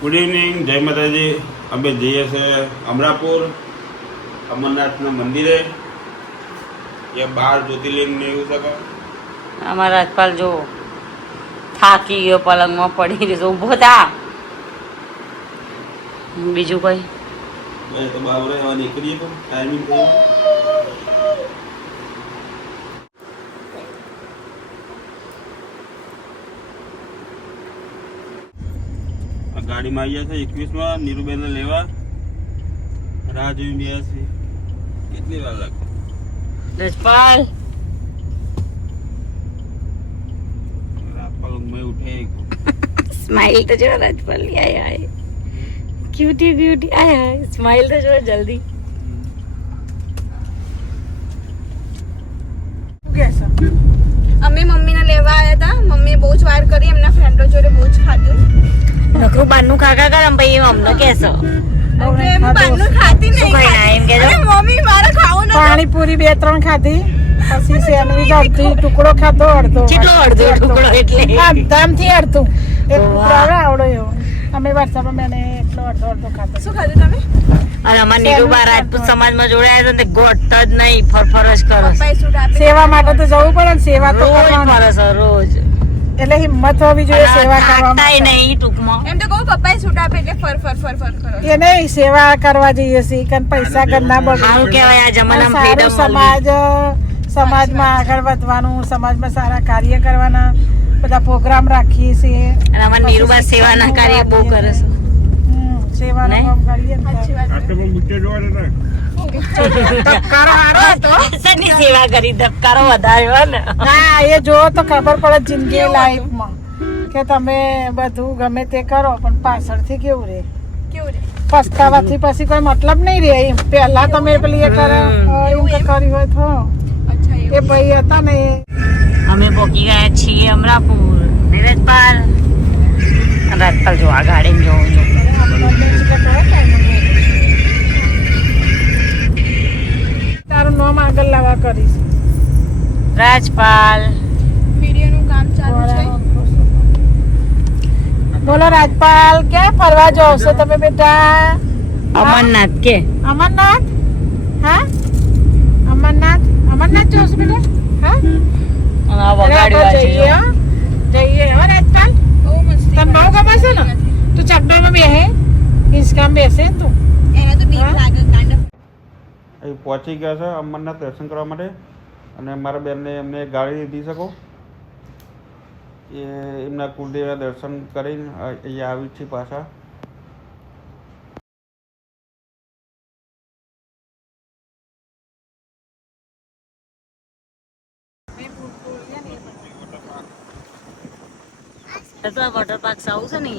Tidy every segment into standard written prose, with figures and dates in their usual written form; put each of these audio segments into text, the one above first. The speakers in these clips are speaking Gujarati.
ગુડ ઇવનિંગ, જય માતાજી. અમે જઈએ છીએ અમરાપુર અમરનાથના મંદિરે. એ 12 જ્યોતિર્લિંગ ને એવું છે. અમારા રાજપાલ જો થાકી ગયો, પલંગમાં પડી રહ્યો, ઊભો થા. બીજું કઈ તો બાબરે હવે નીકળીએ તો ટાઈમિંગ થઈ ગયો. ગાડીમાં આવ્યા છે 21માં નીરુબેનને લેવા. રાહ જોઈ રહ્યા છે. કેટલી વાર લાગે? રાજપાલ રાજપાલ ઊંઘમાં ઉઠે. સ્માઈલ તો જો રાજપાલ આય આય ક્યુટી ક્યુટી આય આય સ્માઈલ તો જો જલ્દી. અમે મમ્મીને લેવા આવ્યા હતા. મમ્મીએ બહુ જ વાર કરી, એમના ફ્રેન્ડો જોડે બહુ જ ખાધું. નકરું બારનું ખાકા કર ભાઈ અમને કેસો એટલે હું બહારનું ખાતી નહીં. એમ કેજો અરે મમ્મી મારે ખાવું નથી. પાણીપુરી 2-3 ખાધી, પછી સેન્ડવીચ અડધી ટુકડો ખાધો, અડધો કેટલો અડધો ટુકડો એટલે આમથી અડધું એક ટુકડો આવે આવડો એવો. અમે વરસાદમાં મેં એટલો અડધો ખાધો. શું ખાધું તમે? અને અમાર નીરુબા રાજપૂત સમાજમાં જોડાયા છે ને ગોઠ જ નહીં, ફરફર જ કરો પપ્પાએ સૂટ આપી. સેવા માટે તો જવું પડે ને, સેવા તો રોજ કરવાની. ફરે છે રોજ. એટલે હિંમત હોવી જોઈએ સેવા કરવા થાકતાય માટે. નહીં ટૂંકમાં. એમ તો કહું પપ્પાએ સૂટ આપે એટલે ફર ફર ફર ફર કરો. એ નહીં, સેવા કરવા જઈએ છીએ કે પૈસા ઘરના બગડે. સારું કહેવાય આ જમાનામાં સારું freedom મળવી. સમાજમાં આગળ વધવાનું, સમાજમાં સારા કાર્ય કરવાના, બધા પ્રોગ્રામ રાખીએ છીએ. અને અમાર નીરુબા સેવાના કાર્ય બહુ કરે છે. સેવાનું નહીં? કામ કરીએ ને સાચી વાત. શેની સેવા કરી ધબકારો વધાર્યો ને. હા, એ જો તો ખબર પડે જિંદગી લાઈફમાં કે તમે બધું ગમે તે કરો પણ પાછળથી કેવું રે, કેવું રે? પસ્તાવાથી પછી કોઈ મતલબ નહીં રે. એમ પહેલા તમે પેલી એ કરે એમ તો કરી હોય તો અચ્છા એ ભાઈ હતા ને એ અમે પહોંચી ગયા છીએ અમરાપુર. રાજપાલ રાજપાલ જો આ ગાડી જોઉં છું. તારું નામ આગળ લાવવા કરીશ. રાજપાલ વિડીયોનું કામ ચાલુ છે. બોલો રાજપાલ, ક્યાં ફરવા જાવ છો તમે બેટા? અમરનાથ કે અમરનાથ? હા, અમરનાથ જાવ છો બેટા? હા, અને આ વગાડ્યું બરાબર, આજે જો. જઈએ હો. જઈએ હો રાજપાલ. બહુ મસ્તી તને બહુ ગમે છે ને? તું ચકડોળમાં બેસે, હિંચકામાં બેસે ને તું? એને તો બીક લાગે કાંડ. અહીં પહોંચી ગયા છે અમરનાથ દર્શન કરવા માટે. અને મારા બેનને એમને ગાડી દીધી શકો. એ એમના કુલદેવના દર્શન કરીને અહીંયા આવી છે પાછા. વોટર પાર્ક આવું છે ને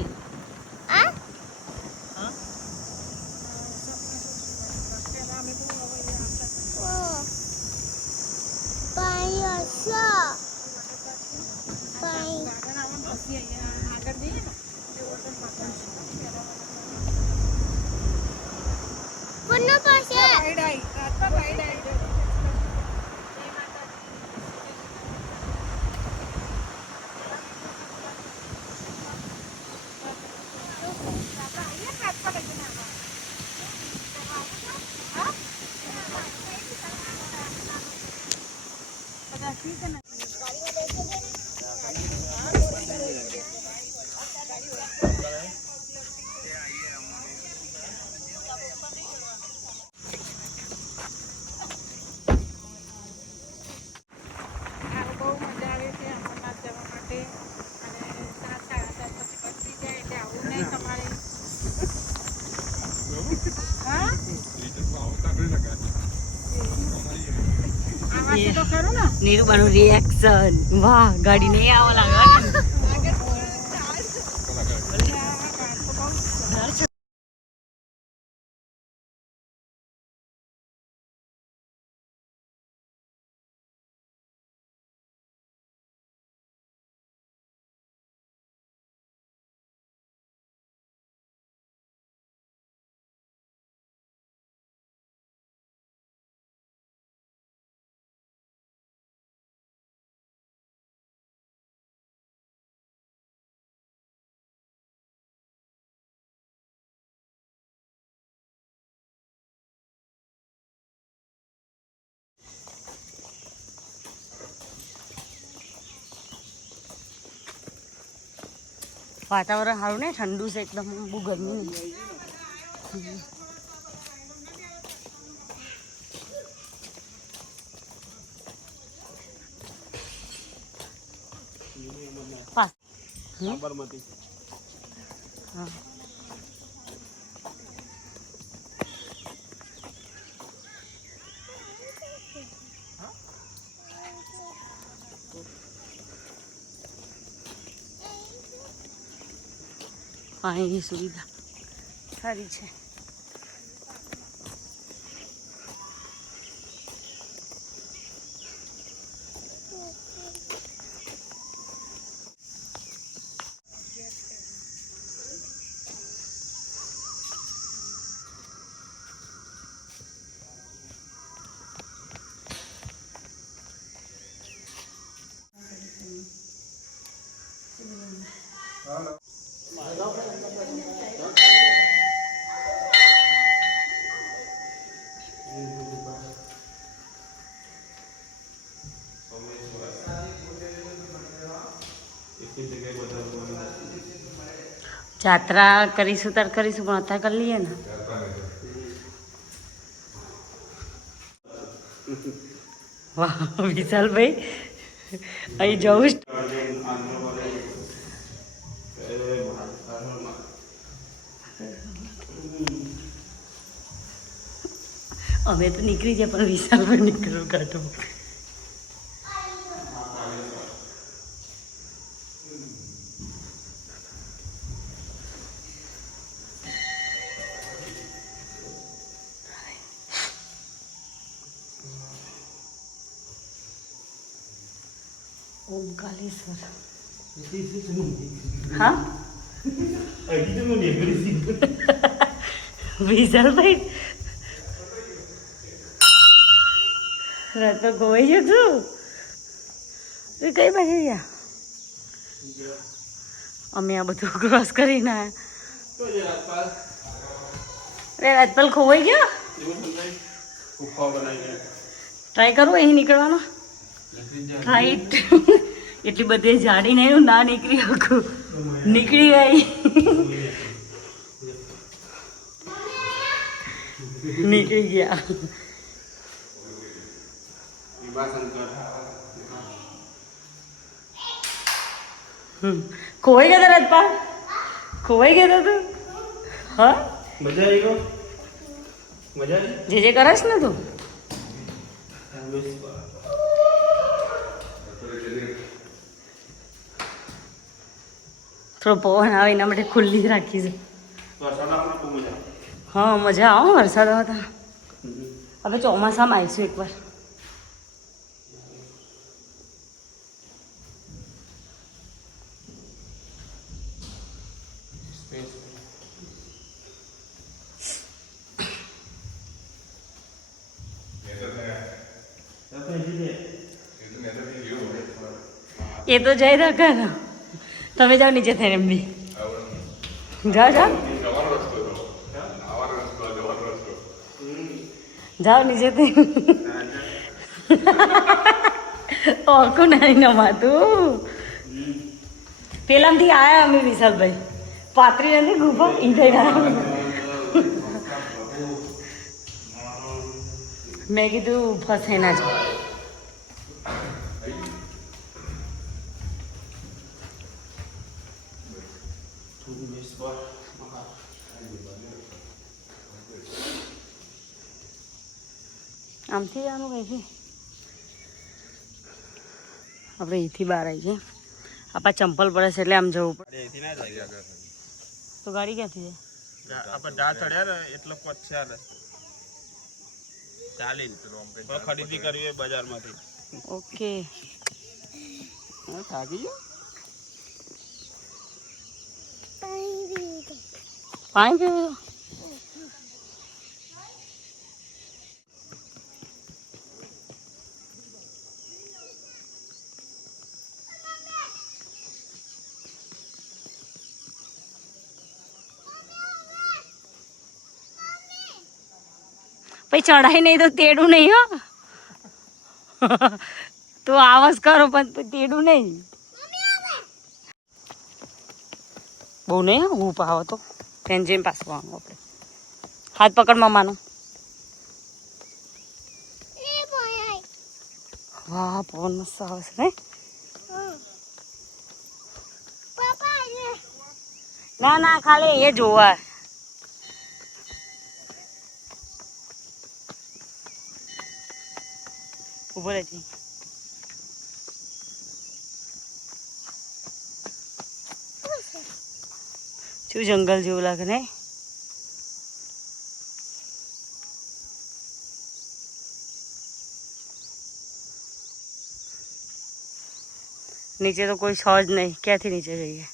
નીરુબાનું રિએક્શન. વાહ, ગાડી નહીં આવો લાગે. વાતાવરણ સારું ને ઠંડુ છે એકદમ બહુ ગરમી નહીં હા પાણીની સુવિધા સારી છે જાત્રા કરીશું ત્યારે કરીશું પણ અત્યારે કરી લઈએ ને વાહ વિશાલભાઈ અહીં જવું અમે તો નીકળી જાય પણ વિશાલભાઈ નીકળવું કાઢું ઓમકાલેશ્વર હા વિશાલભાઈ રાત તો ગોવાઈ ગયો છું કઈ બાજુ ગયા અમે આ બધું ક્રોસ કરીને આવ્યા અરે રાજપાલ ખોવાઈ ગયો ટ્રાય કરું અહીં નીકળવાનો રાઈટ એટલી બધી જાડી નહીં ના નીકળી શકું નીકળી ગઈ નીકળી ગયા ખોવાઈ ગયા રાજપાલ ખોવાઈ ગયા તું હા મજા આવી ગયો મજા આવી જે કરસ ને તું થોડો પવન આવે એના માટે ખુલ્લી જ રાખી છે હા મજા આવો વરસાદ હતા હવે ચોમાસામાં આવીશું એકવાર એ તો જઈ રહ્યા તમે જાઓ નીચે થઈને એમ બી જાઓ જાઓ જાઓ નીચે થઈ ઓળખું નહીં નમાતું પેલામાંથી આવ્યા અમે વિશાલભાઈ પાત્રી નથી ગુફા ઈ થઈ ગયા મેં કીધું ફસે ના જ આમથી જવાનું કઈ છે આપણે અહીંથી બહાર આવી છે આપણા ચંપલ પડે છે એટલે આમ જવું પડે તો ગાડી ક્યાંથી છે આપણે ડા ચડ્યા ને એટલે પહોંચ્યા ને ચાલી ખરીદી કરવી બજારમાંથી ઓકે થાકી ગયો પાણી પીવું પછી ચડાઈ નહીં તો તેડું નહીં હો તો આવાજ કરો પણ તેડું નહીં બહુ નહીં હું પાવો તો ત્યાં જઈને પાછું આવું આપણે. હાથ પકડ મમ્માનો. વાહ પવન મસ્ત આવે છે ને. ના ના ખાલી એ જોવા. ઉભો રહેજે. શું જંગલ જેવું લાગે ને. નીચે તો કોઈ છો જ નહીં. ક્યાંથી નીચે જઈએ?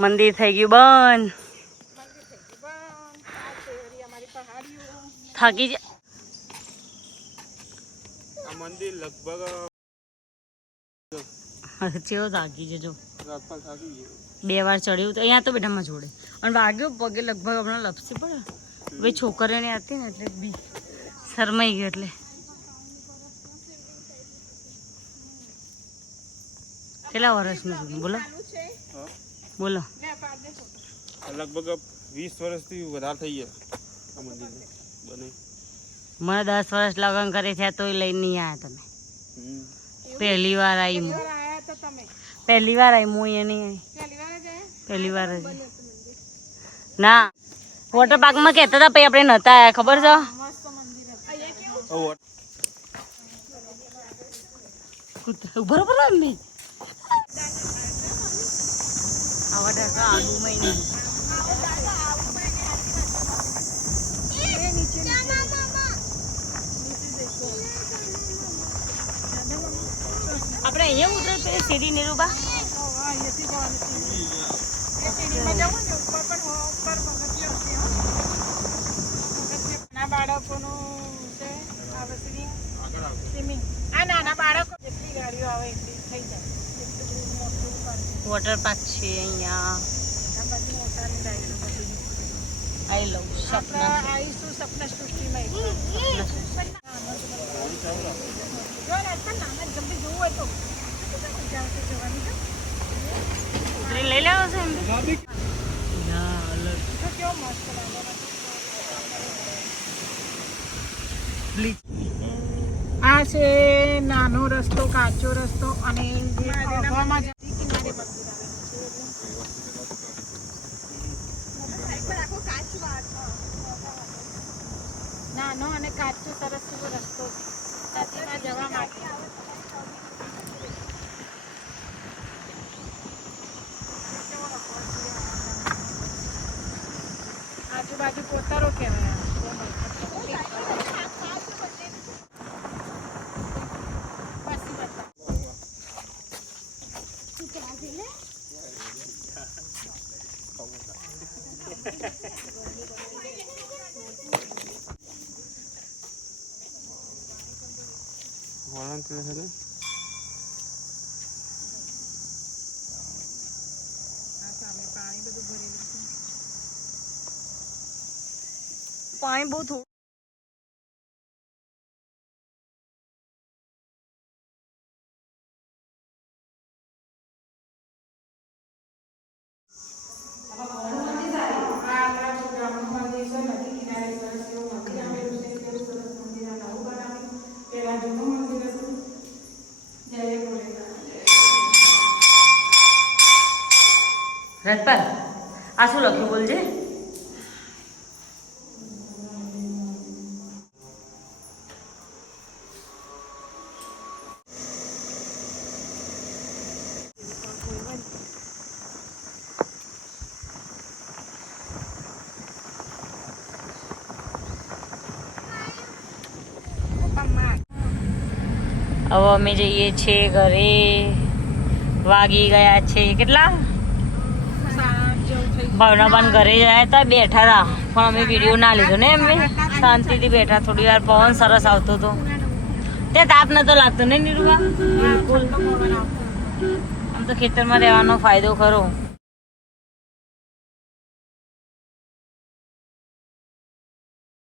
મંદિર થઈ ગયું બંધ. થાકી જા. આ મંદિર લગભગ ચેવો થાકી જજો. રાતમાં થાકી ગયો. 2 વાર ચડ્યું તો અહીંયા તો બેઠામાં જોડે અને વાગ્યો પગે લગભગ હમણાં લપસી પડે. ભાઈ છોકરીઓને હતી ને એટલે બી શરમાઈ ગયો. એટલે કેટલા વર્ષનું છું બોલો બોલો. લગભગ 20 વર્ષથી વધારે થઈ ગયા આ મંદિરને બને. મને 10 વર્ષ લગ્ન કરે છે તોય લઈને નહીં આવ્યા તમે. પહેલી વાર આવી હું. પહેલી વાર આવી હું અહીંયા નહીં આવી. પહેલી વાર જ. ના વોટર પાર્કમાં કહેતા હતા પછી આપણે નહોતા આવ્યા ખબર છે. બરોબર મમ્મી આબુમાં નહીં. આપણે અહીંયા ઉતરે પેલી સીડી નીરુબા. વોટર પાર્ક છે અહીંયા. આઈ લવ સપના. સપના સૃષ્ટિમાં લઈ લેવો છે એમ. આ છે નાનો રસ્તો, કાચો રસ્તો અને હવામાં જતી કિનારે બધું નાનો અને કાચો સરસ એવો રસ્તો નદીમાં જવા માટે. આજુબાજુ કોતરો કહેવાય. વળાંક છે ને પાણી બહુ થોડું. રજપાલ આ શું લખ્યું બોલજે. હવે અમે જઈએ છીએ ઘરે. વાગી ગયા છે કેટલા? ભાવનાબાન ઘરે ગયા હતા, બેઠા હતા પણ અમે વિડીયો ના લીધો ને. એમને શાંતિથી બેઠા. થોડી વાર પવન સરસ આવતો હતો. ત્યાં તાપ નતો લાગતો ને નીરુબા? બિલકુલ. આમ તો ખેતરમાં રહેવાનો ફાયદો ખરો.